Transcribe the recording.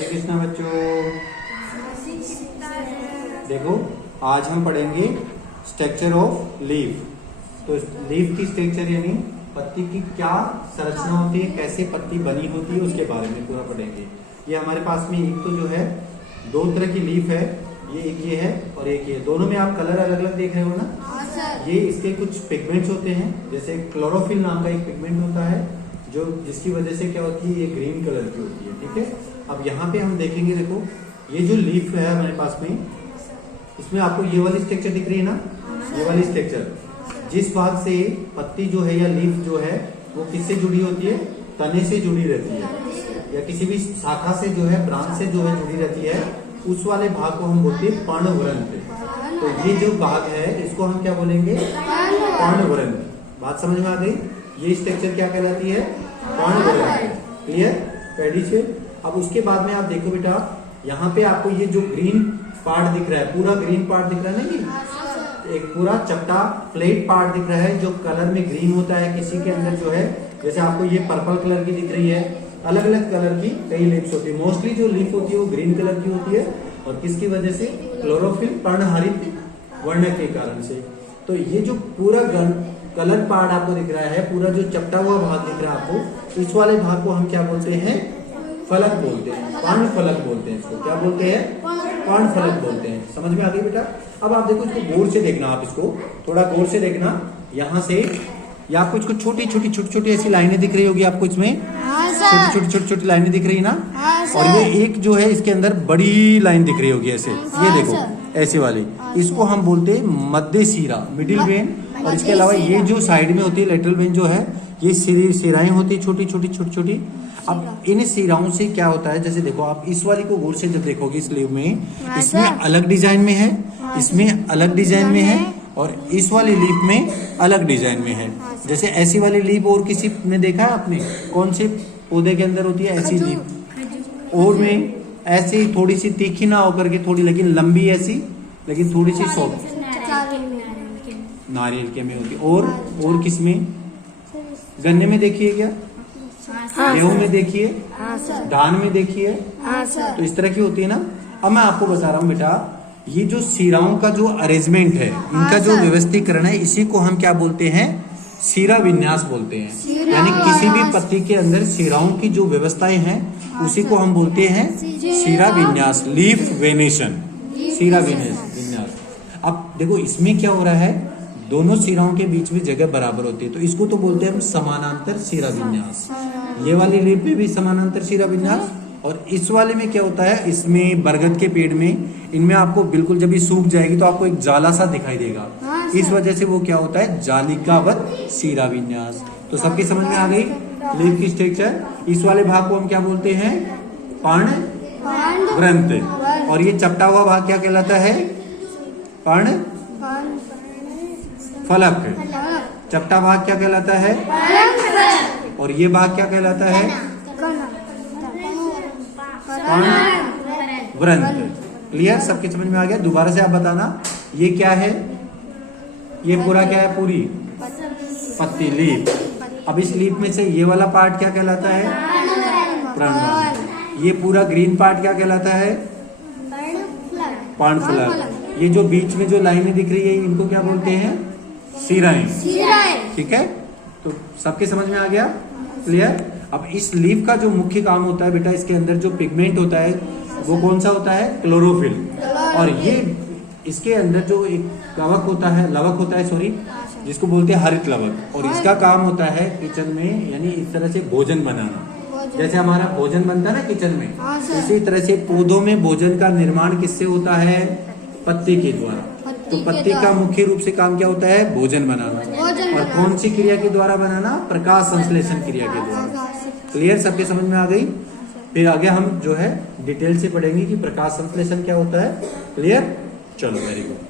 श्री कृष्ण बच्चों। देखो आज हम पढ़ेंगे स्ट्रक्चर ऑफ लीफ। तो लीफ की स्ट्रक्चर यानी पत्ती की क्या संरचना होती है, कैसे पत्ती बनी होती है, उसके बारे में पूरा पढ़ेंगे। ये हमारे पास में एक तो जो है दो तरह की लीफ है, एक ये है और एक ये। दोनों में आप कलर अलग अलग देख रहे हो ना। ये इसके कुछ पिगमेंट्स होते हैं, जैसे क्लोरोफिल नाम का एक पिगमेंट होता है जो जिसकी वजह से क्या होती है, ये ग्रीन कलर की होती है। ठीक है, अब यहाँ पे हम देखेंगे। देखो ये जो लीफ है हमारे पास में, इसमें आपको ये वाली स्ट्रक्चर दिख रही है ना, ये वाली स्ट्रक्चर। जिस भाग से पत्ती जो है या लीफ जो है वो किससे जुड़ी होती है, तने से जुड़ी रहती है या किसी भी शाखा से जो है, ब्रांच से जो है जुड़ी रहती है, उस वाले भाग को हम बोलते हैं पर्णवृंत। तो ये जो भाग है इसको हम क्या बोलेंगे, पर्णवृंत। बात समझ में आ गई। ये स्ट्रक्चर क्या कहलाती है, पर्णवृंत। क्लियर, रेडी से। अब उसके बाद में आप देखो बेटा, यहाँ पे आपको ये जो ग्रीन पार्ट दिख रहा है, पूरा ग्रीन पार्ट दिख रहा है ना, कि एक पूरा चपटा फ्लैट पार्ट दिख रहा है जो कलर में ग्रीन होता है। किसी के अंदर जो है, जैसे आपको ये पर्पल कलर की दिख रही है, अलग अलग कलर की कई लीव्स होती है। मोस्टली जो लीफ होती है वो ग्रीन कलर की होती है, और किसकी वजह से, क्लोरोफिल पर्णहरित वर्ण के कारण से। तो ये जो पूरा कलर पार्ट आपको दिख रहा है, पूरा जो चपटा हुआ भाग दिख रहा है आपको, इस वाले भाग को हम क्या बोलते हैं, फलक बोलते हैं, पर्ण फलक बोलते हैं। इसको क्या बोलते हैं, पर्ण फलक बोलते हैं। समझ में आ गई बेटा। अब आप देखो, इसको गौर से देखना, आप इसको थोड़ा गौर से देखना। यहाँ से या आपको इसको छोटी छोटी ऐसी लाइनें दिख रही होगी आपको, इसमें छोटी छोटी लाइनें दिख रही है ना। और ये एक जो है इसके अंदर बड़ी लाइन दिख रही होगी ऐसे, ये देखो ऐसे वाली, इसको हम बोलते हैं मध्य शिरा, मिडिल वेन। और इसके अलावा ये जो साइड में होती है लेटरल वेन जो है, ये शिराएं होती है छोटी छोटी। अब इन शिराओं से क्या होता है, जैसे देखो आप इस वाली को गौर से जब देखोगे, इस लीफ में, इसमें अलग डिजाइन में है, इसमें अलग डिजाइन में है, और इस वाली लीफ में अलग डिजाइन में है। जैसे ऐसी वाली लीफ और किसी ने देखा है आपने, कौन से पौधे के अंदर होती है ऐसी लीफ, और में ऐसी थोड़ी सी तीखी ना होकर के, थोड़ी लेकिन लंबी ऐसी, लेकिन थोड़ी सी सॉफ्ट, नारियल के में होती है। और किसमें, गन्ने में देखिए क्या, गेहूं में देखिए, धान में देखिए, तो इस तरह की होती है ना। अब मैं आपको बता रहा हूँ बेटा, ये जो शिराओं का जो अरेंजमेंट है, इनका जो व्यवस्थीकरण है, इसी को हम क्या बोलते हैं, शिरा विन्यास बोलते हैं। यानी किसी भी पत्ती के अंदर शिराओं की जो व्यवस्थाएं हैं, उसी को हम बोलते हैं शिरा विन्यास, लीफ वेनेशन, शिरा विन्यास। अब देखो इसमें क्या हो रहा है, दोनों शिराओं के बीच में जगह बराबर होती है, तो इसको तो बोलते हैं हम समानांतर शिरा विन्यास। ये वाली लीफ में भी समानांतर शिरा विन्यास। और इस वाले में क्या होता है, इसमें बरगद के पेड़ में, इनमें आपको बिल्कुल जब ये सूख जाएगी तो आपको एक जाला सा दिखाई देगा, इस वजह से वो क्या होता है, जालिकावत शिरा विन्यास। तो सबकी समझ में आ गई लीफ की स्ट्रक्चर। इस वाले भाग को हम क्या बोलते हैं, पर्णवृंत। और ये चपटा हुआ भाग क्या कहलाता है, पर्ण फलक। चपटा भाग क्या कहलाता है, और ये भाग क्या कहलाता है, पर्णवृंत। क्लियर, सबके समझ में आ गया। दोबारा से आप बताना, ये क्या है, ये पूरा क्या है, पूरी पत्ती लीफ। अब इस लीफ में से ये वाला पार्ट क्या कहलाता है, पर्णवृंत। ये पूरा ग्रीन पार्ट क्या कहलाता है, पर्णफलक। ये जो बीच में जो लाइनें दिख रही है, इनको क्या बोलते हैं, शिराएं। ठीक है, तो सबके समझ में आ गया। क्लियर। अब इस लीफ का जो मुख्य काम होता है बेटा, इसके अंदर जो पिगमेंट होता है वो कौन सा होता है, क्लोरोफिल। और ये इसके अंदर जो एक लवक होता है सॉरी, जिसको बोलते हैं हरित लवक। और इसका काम होता है किचन में, यानी इस तरह से भोजन बनाना। जैसे हमारा भोजन बनता है ना किचन में, इसी तरह से पौधों में भोजन का निर्माण किससे होता है, पत्ती के द्वारा। तो पत्ती का मुख्य रूप से काम क्या होता है, भोजन बनाना। और कौन सी क्रिया के द्वारा बनाना, प्रकाश संश्लेषण क्रिया के द्वारा। क्लियर, सबके समझ में आ गई। फिर आगे हम जो है डिटेल से पढ़ेंगे कि प्रकाश संश्लेषण क्या होता है। क्लियर, चलो वेरी गुड।